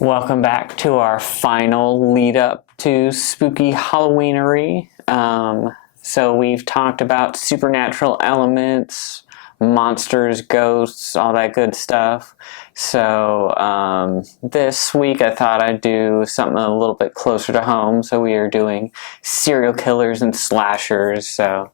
Welcome back to our final lead up to spooky Halloweenery. So we've talked about supernatural elements, monsters, ghosts, all that good stuff. So this week I thought I'd do something a little bit closer to home. So we are doing serial killers and slashers. So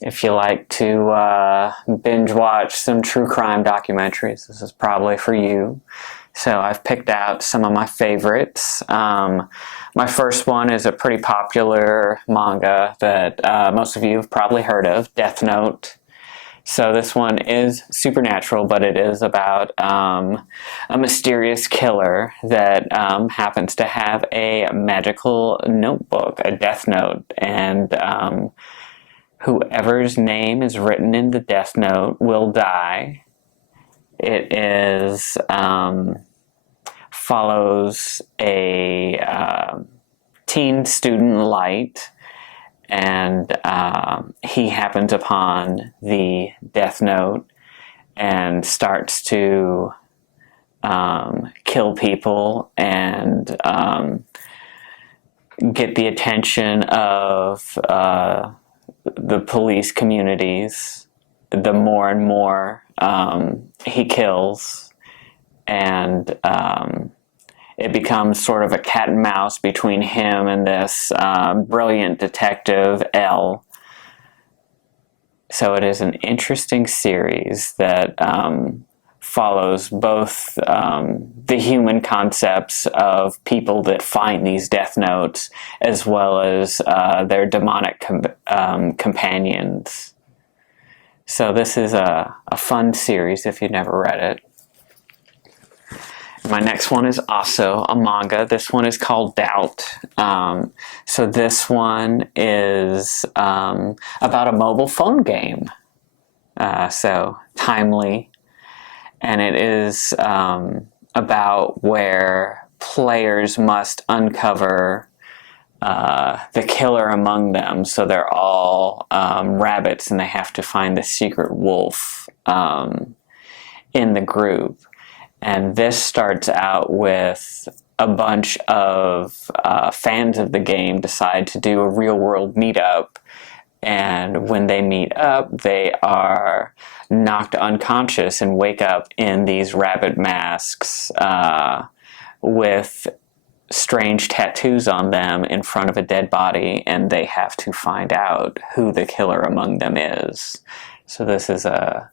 if you like to binge watch some true crime documentaries, this is probably for you. So I've picked out some of my favorites. My first one is a pretty popular manga that most of you have probably heard of, Death Note. So this one is supernatural, but it is about a mysterious killer that happens to have a magical notebook, a Death Note, and whoever's name is written in the Death Note will die. It is follows a teen student, Light, and he happens upon the Death Note and starts to kill people and get the attention of the police communities. The more and more he kills, and it becomes sort of a cat and mouse between him and this brilliant detective, L. So it is an interesting series that follows both the human concepts of people that find these death notes as well as their demonic companions. So this is a fun series if you've never read it. My next one is also a manga. This one is called Doubt. So this one is about a mobile phone game. So timely. And it is about where players must uncover the killer among them. So they're all rabbits, and they have to find the secret wolf in the group. And this starts out with a bunch of fans of the game decide to do a real-world meetup. And when they meet up, they are knocked unconscious and wake up in these rabbit masks with strange tattoos on them in front of a dead body, and they have to find out who the killer among them is. So this is a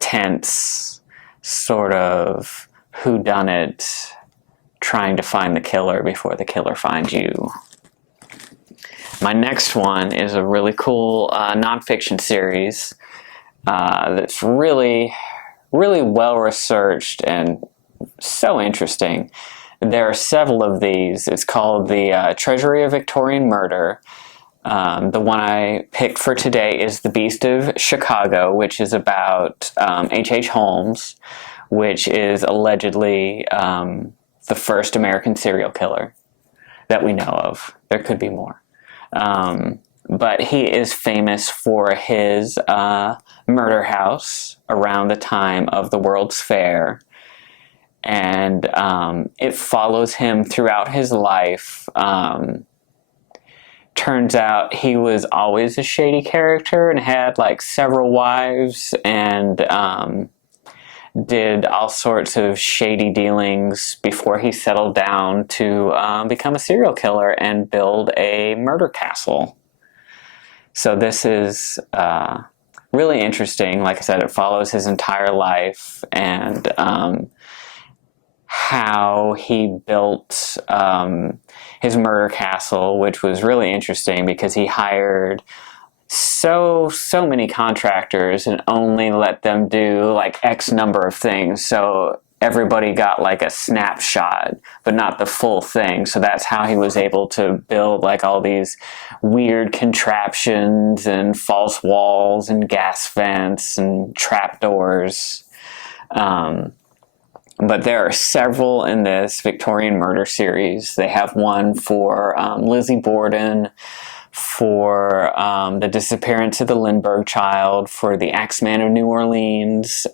tense sort of whodunit, trying to find the killer before the killer finds you. My next one is a really cool nonfiction series that's really, really well researched and so interesting. There are several of these. It's called the Treasury of Victorian Murder. The one I picked for today is The Beast of Chicago, which is about H.H. Holmes, which is allegedly the first American serial killer that we know of. There could be more. But he is famous for his murder house around the time of the World's Fair. And it follows him throughout his life. Turns out he was always a shady character and had like several wives and did all sorts of shady dealings before he settled down to become a serial killer and build a murder castle. So this is really interesting. Like I said, it follows his entire life and how he built his murder castle, which was really interesting because he hired so many contractors and only let them do like X number of things. So everybody got like a snapshot, but not the full thing. So that's how he was able to build like all these weird contraptions and false walls and gas vents and trapdoors. But there are several in this Victorian murder series. They have one for Lizzie Borden, for the disappearance of the Lindbergh child, for the Axeman of New Orleans,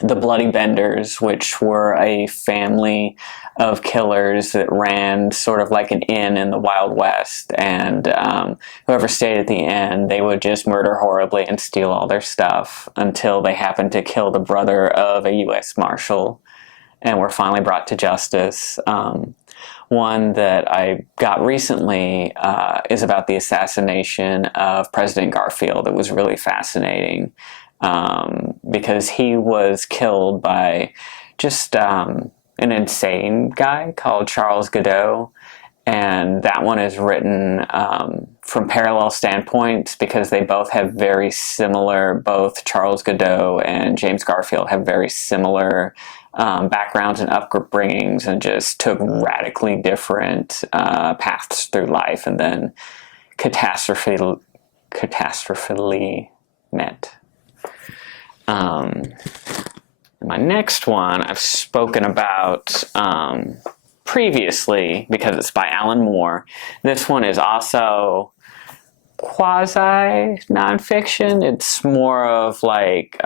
the Bloody Benders, which were a family of killers that ran sort of like an inn in the Wild West, and whoever stayed at the inn, they would just murder horribly and steal all their stuff until they happened to kill the brother of a U.S. Marshal and were finally brought to justice. One that I got recently is about the assassination of President Garfield. It was really fascinating because he was killed by just an insane guy called Charles Godot, and that one is written from parallel standpoints because they both have very similar, both Charles Godot and James Garfield have very similar backgrounds and upbringings, and just took radically different paths through life and then catastrophically met. My next one I've spoken about previously because it's by Alan Moore. This one is also quasi nonfiction. It's more of like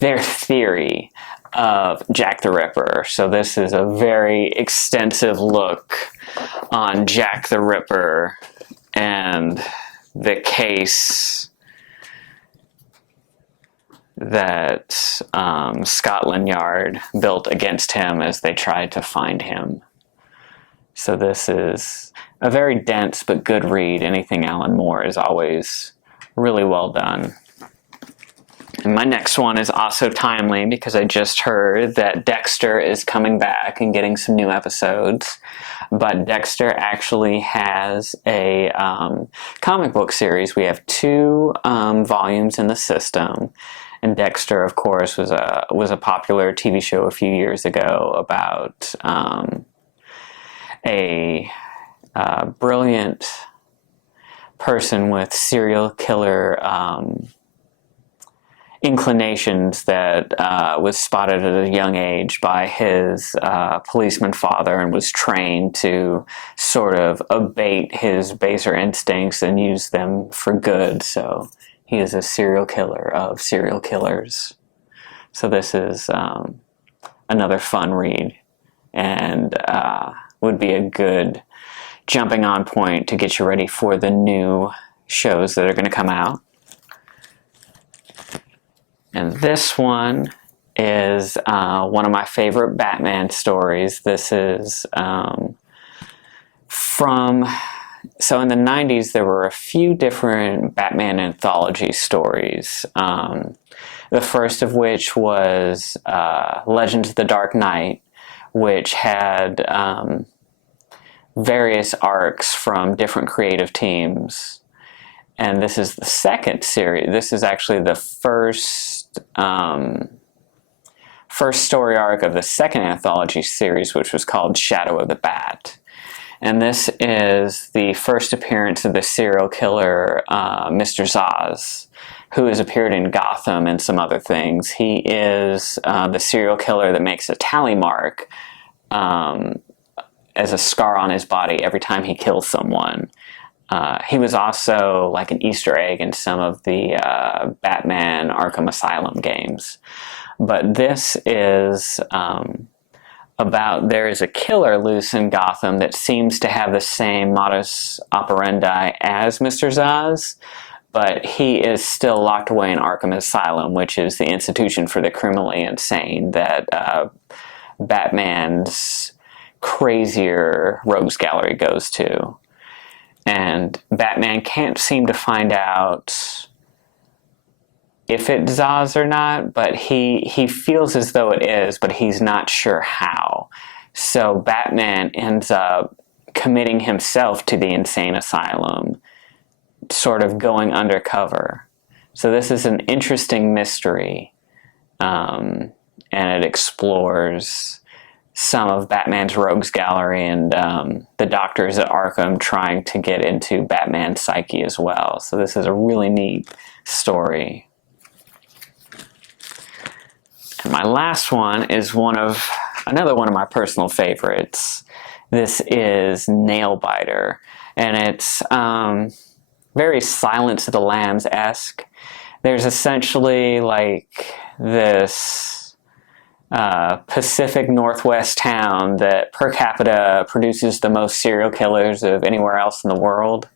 their theory of Jack the Ripper. So this is a very extensive look on Jack the Ripper and the case that Scotland Yard built against him as they tried to find him. So this is a very dense but good read. Anything Alan Moore is always really well done. And my next one is also timely because I just heard that Dexter is coming back and getting some new episodes. But Dexter actually has a comic book series. We have 2 volumes in the system. And Dexter, of course, was a popular TV show a few years ago about a brilliant person with serial killer inclinations that was spotted at a young age by his policeman father and was trained to sort of abate his baser instincts and use them for good. So he is a serial killer of serial killers. So this is another fun read and would be a good jumping on point to get you ready for the new shows that are going to come out. And this one is one of my favorite Batman stories. This is so in the 90s, there were a few different Batman anthology stories. The first of which was Legends of the Dark Knight, which had various arcs from different creative teams. And this is the second series. This is actually the first story arc of the second anthology series, which was called Shadow of the Bat. And this is the first appearance of the serial killer, Mr. Zsasz, who has appeared in Gotham and some other things. He is the serial killer that makes a tally mark as a scar on his body every time he kills someone. He was also like an Easter egg in some of the Batman Arkham Asylum games. But this is about there is a killer loose in Gotham that seems to have the same modus operandi as Mr. Zsasz, but he is still locked away in Arkham Asylum, which is the institution for the criminally insane that Batman's crazier rogues gallery goes to. And Batman can't seem to find out if it's Zsasz or not, but he feels as though it is, but he's not sure how. So Batman ends up committing himself to the insane asylum, sort of going undercover. So this is an interesting mystery, and it explores some of Batman's rogues gallery and the doctors at Arkham trying to get into Batman's psyche as well. So this is a really neat story. And my last one is another one of my personal favorites. This is Nailbiter, and it's very Silence of the Lambs-esque. There's essentially like this Pacific Northwest town that per capita produces the most serial killers of anywhere else in the world.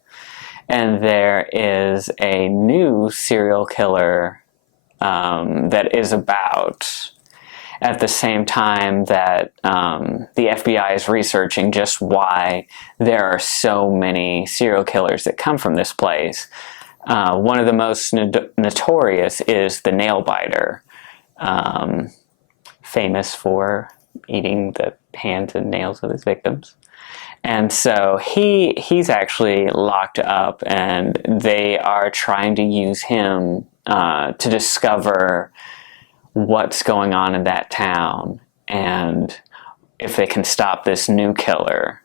And there is a new serial killer that is about at the same time that the FBI is researching just why there are so many serial killers that come from this place. One of the most notorious is the Nailbiter, famous for eating the hands and nails of his victims. And so he's actually locked up, and they are trying to use him to discover what's going on in that town and if they can stop this new killer.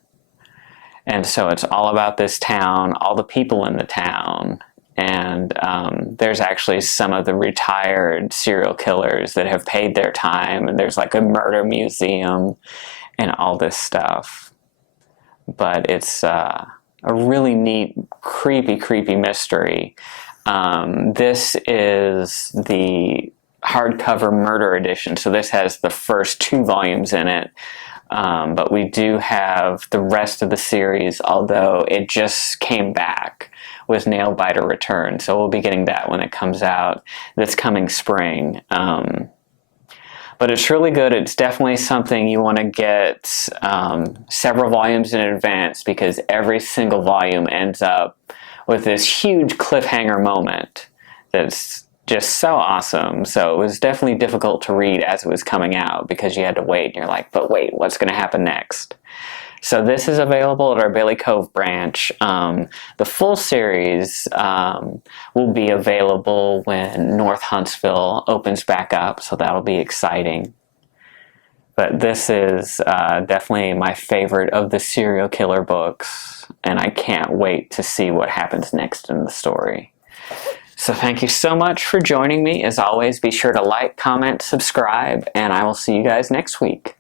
And so it's all about this town, all the people in the town, and there's actually some of the retired serial killers that have paid their time, and there's like a murder museum and all this stuff. But it's a really neat, creepy mystery. This is the hardcover murder edition, so this has the first 2 volumes in it, but we do have the rest of the series, although it just came back with Nailbiter Return, so we'll be getting that when it comes out this coming spring. But it's really good. It's definitely something you want to get several volumes in advance, because every single volume ends up with this huge cliffhanger moment that's just so awesome. So it was definitely difficult to read as it was coming out, because you had to wait, and you're like, but wait, what's going to happen next? So this is available at our Bailey Cove branch. The full series will be available when North Huntsville opens back up, so that'll be exciting. But this is definitely my favorite of the serial killer books, and I can't wait to see what happens next in the story. So thank you so much for joining me. As always, be sure to like, comment, subscribe, and I will see you guys next week.